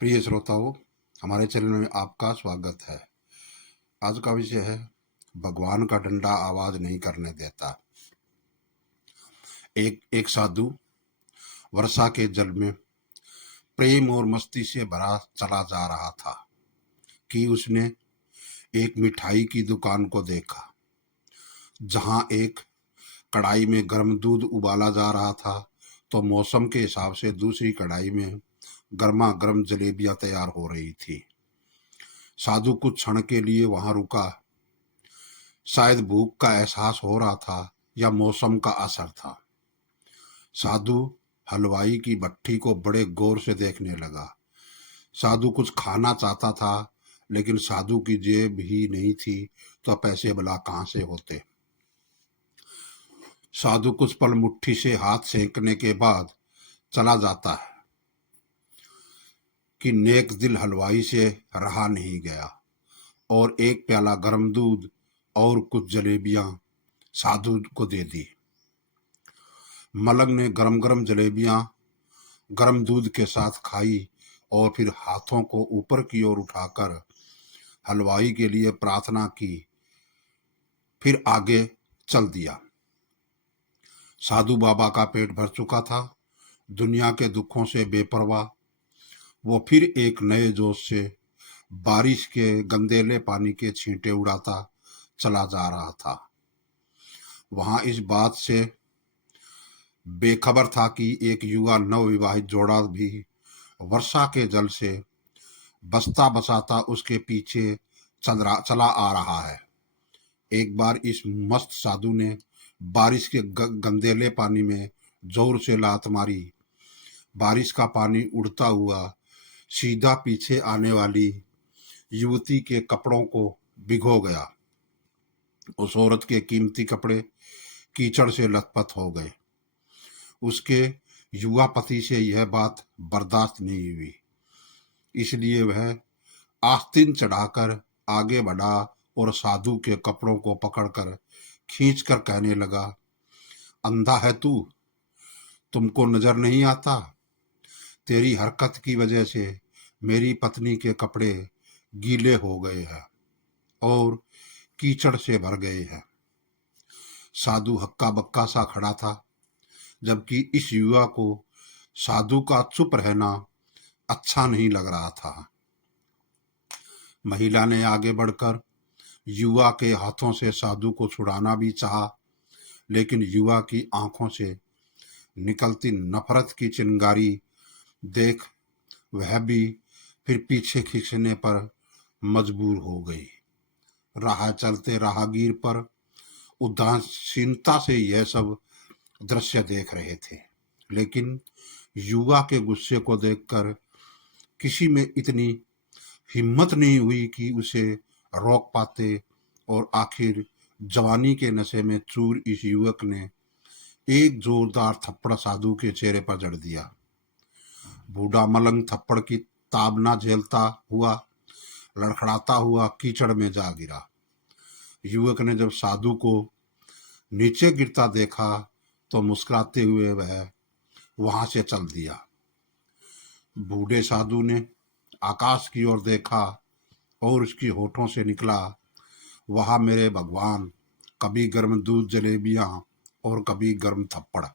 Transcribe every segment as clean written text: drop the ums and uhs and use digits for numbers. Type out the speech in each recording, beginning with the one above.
प्रिय श्रोताओं, हमारे चैनल में आपका स्वागत है। आज का विषय है भगवान का डंडा आवाज नहीं करने देता। एक एक साधु वर्षा के जल में प्रेम और मस्ती से भरा चला जा रहा था कि उसने एक मिठाई की दुकान को देखा, जहां एक कढ़ाई में गर्म दूध उबाला जा रहा था तो मौसम के हिसाब से दूसरी कढ़ाई में गर्मा गर्म जलेबियां तैयार हो रही थी। साधु कुछ क्षण के लिए वहां रुका। शायद भूख का एहसास हो रहा था या मौसम का असर था। साधु हलवाई की भट्ठी को बड़े गौर से देखने लगा। साधु कुछ खाना चाहता था, लेकिन साधु की जेब ही नहीं थी तो पैसे भला कहां से होते। साधु कुछ पल मुट्ठी से हाथ सेंकने के बाद चला जाता है कि नेक दिल हलवाई से रहा नहीं गया और एक प्याला गर्म दूध और कुछ जलेबियां साधु को दे दी। मलंग ने गरम गरम जलेबियां गर्म दूध के साथ खाई और फिर हाथों को ऊपर की ओर उठाकर हलवाई के लिए प्रार्थना की, फिर आगे चल दिया। साधु बाबा का पेट भर चुका था। दुनिया के दुखों से बेपरवाह वो फिर एक नए जोश से बारिश के गंदेले पानी के छींटे उड़ाता चला जा रहा था। वहां इस बात से बेखबर था कि एक युवा नवविवाहित जोड़ा भी वर्षा के जल से बसता बसाता उसके पीछे चला आ रहा है। एक बार इस मस्त साधु ने बारिश के गंदेले पानी में जोर से लात मारी। बारिश का पानी उड़ता हुआ सीधा पीछे आने वाली युवती के कपड़ों को भिगो गया। उस औरत के कीमती कपड़े कीचड़ से लथपथ हो गए। उसके युवा पति से यह बात बर्दाश्त नहीं हुई, इसलिए वह आस्तीन चढ़ाकर आगे बढ़ा और साधु के कपड़ों को पकड़कर खींचकर कहने लगा, अंधा है तू? तुमको नजर नहीं आता? तेरी हरकत की वजह से मेरी पत्नी के कपड़े गीले हो गए हैं और कीचड़ से भर गए हैं। साधु हक्का बक्का सा खड़ा था, जबकि इस युवा को साधु का चुप रहना अच्छा नहीं लग रहा था। महिला ने आगे बढ़कर युवा के हाथों से साधु को छुड़ाना भी चाहा, लेकिन युवा की आंखों से निकलती नफरत की चिंगारी देख वह भी फिर पीछे खींचने पर मजबूर हो गई। राह चलते राहगीर पर उदासीनता से यह सब दृश्य देख रहे थे, लेकिन युवा के गुस्से को देखकर किसी में इतनी हिम्मत नहीं हुई कि उसे रोक पाते और आखिर जवानी के नशे में चूर इस युवक ने एक जोरदार थप्पड़ साधु के चेहरे पर जड़ दिया। बूढ़ा मलंग थप्पड़ की ताब ना झेलता हुआ लड़खड़ाता हुआ कीचड़ में जा गिरा। युवक ने जब साधु को नीचे गिरता देखा तो मुस्कुराते हुए वह वहां से चल दिया। बूढ़े साधु ने आकाश की ओर देखा और उसकी होठों से निकला, वहां मेरे भगवान, कभी गर्म दूध जलेबियां और कभी गर्म थप्पड़,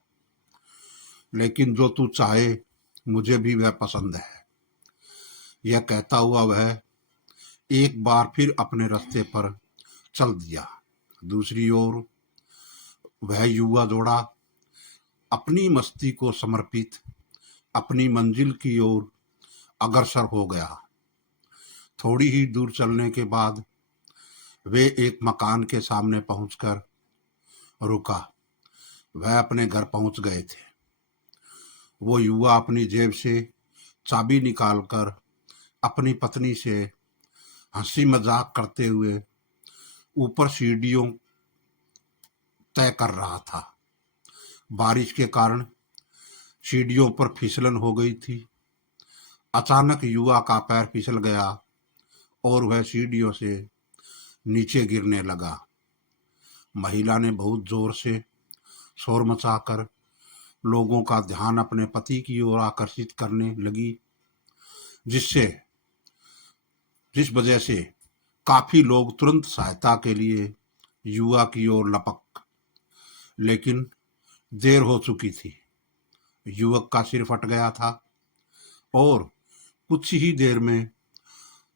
लेकिन जो तू चाहे मुझे भी वह पसंद है। यह कहता हुआ वह एक बार फिर अपने रास्ते पर चल दिया। दूसरी ओर वह युवा जोड़ा अपनी मस्ती को समर्पित अपनी मंजिल की ओर अग्रसर हो गया। थोड़ी ही दूर चलने के बाद वे एक मकान के सामने पहुंचकर रुका। वह अपने घर पहुंच गए थे। वो युवा अपनी जेब से चाबी निकालकर अपनी पत्नी से हंसी मजाक करते हुए ऊपर सीढ़ियों तय कर रहा था। बारिश के कारण सीढ़ियों पर फिसलन हो गई थी। अचानक युवा का पैर फिसल गया और वह सीढ़ियों से नीचे गिरने लगा। महिला ने बहुत जोर से शोर मचाकर लोगों का ध्यान अपने पति की ओर आकर्षित करने लगी। जिससे जिस वजह से काफी लोग तुरंत सहायता के लिए युवा की ओर लपक, लेकिन देर हो चुकी थी। युवक का सिर फट गया था और कुछ ही देर में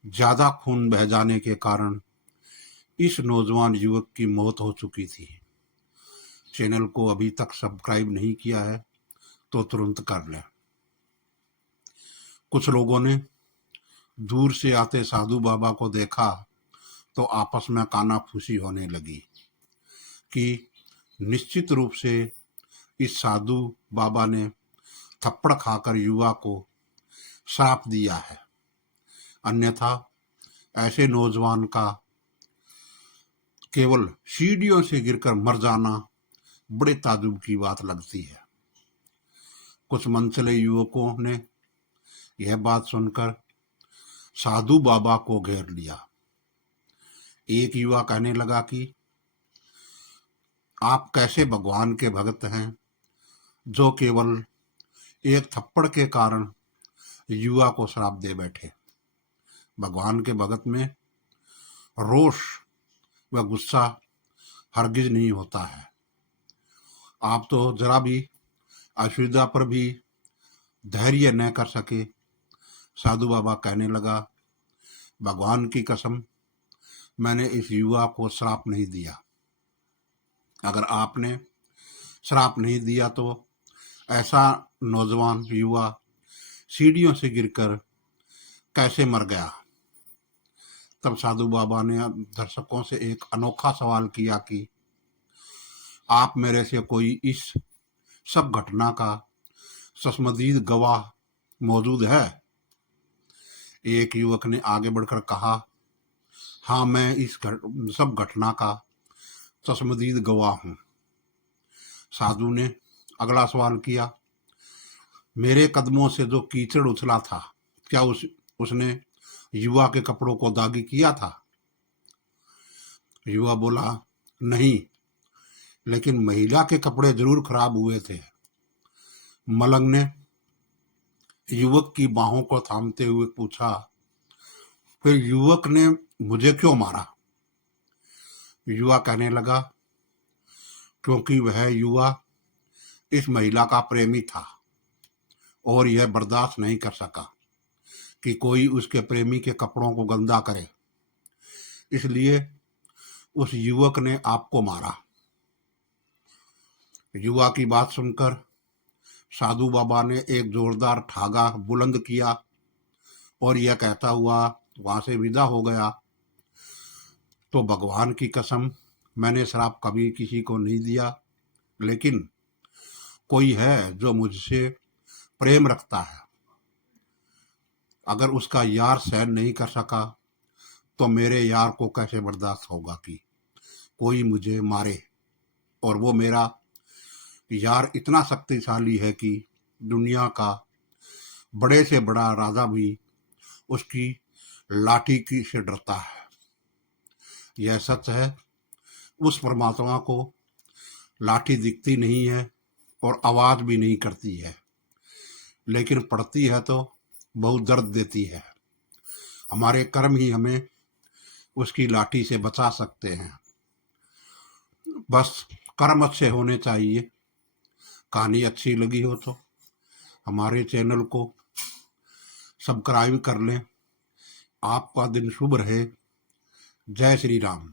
ज्यादा खून बह जाने के कारण इस नौजवान युवक की मौत हो चुकी थी। चैनल को अभी तक सब्सक्राइब नहीं किया है तो तुरंत कर लें। कुछ लोगों ने दूर से आते साधु बाबा को देखा तो आपस में कानाफूसी होने लगी कि निश्चित रूप से इस साधु बाबा ने थप्पड़ खाकर युवा को श्राप दिया है, अन्यथा ऐसे नौजवान का केवल सीढ़ियों से गिरकर मर जाना बड़े ताज्जुब की बात लगती है। कुछ मनचले युवकों ने यह बात सुनकर साधु बाबा को घेर लिया। एक युवा कहने लगा कि आप कैसे भगवान के भक्त हैं जो केवल एक थप्पड़ के कारण युवा को श्राप दे बैठे। भगवान के भक्त में रोष व गुस्सा हरगिज नहीं होता है। आप तो जरा भी असुविधा पर भी धैर्य न कर सके। साधु बाबा कहने लगा, भगवान की कसम, मैंने इस युवा को श्राप नहीं दिया। अगर आपने श्राप नहीं दिया तो ऐसा नौजवान युवा सीढ़ियों से गिरकर कैसे मर गया। तब साधु बाबा ने दर्शकों से एक अनोखा सवाल किया कि आप मेरे से कोई इस सब घटना का सशमदीद गवाह मौजूद है। एक युवक ने आगे बढ़कर कहा, हाँ, मैं इस सब घटना का सशमदीद गवाह हूँ। साधु ने अगला सवाल किया, मेरे कदमों से जो कीचड़ उछला था, क्या उसने युवा के कपड़ों को दागी किया था। युवा बोला, नहीं, लेकिन महिला के कपड़े जरूर खराब हुए थे। मलंग ने युवक की बाहों को थामते हुए पूछा, फिर युवक ने मुझे क्यों मारा। युवा कहने लगा, क्योंकि वह युवा इस महिला का प्रेमी था और यह बर्दाश्त नहीं कर सका कि कोई उसके प्रेमी के कपड़ों को गंदा करे, इसलिए उस युवक ने आपको मारा। युवा की बात सुनकर साधु बाबा ने एक जोरदार ठागा बुलंद किया और यह कहता हुआ वहां से विदा हो गया, तो भगवान की कसम, मैंने श्राप कभी किसी को नहीं दिया, लेकिन कोई है जो मुझसे प्रेम रखता है। अगर उसका यार सहन नहीं कर सका तो मेरे यार को कैसे बर्दाश्त होगा कि कोई मुझे मारे। और वो मेरा यार इतना शक्तिशाली है कि दुनिया का बड़े से बड़ा राजा भी उसकी लाठी की से डरता है। यह सच है, उस परमात्मा को लाठी दिखती नहीं है और आवाज भी नहीं करती है, लेकिन पड़ती है तो बहुत दर्द देती है। हमारे कर्म ही हमें उसकी लाठी से बचा सकते हैं। बस कर्म अच्छे होने चाहिए। कहानी अच्छी लगी हो तो हमारे चैनल को सब्सक्राइब कर लें। आपका दिन शुभ रहे। जय श्री राम।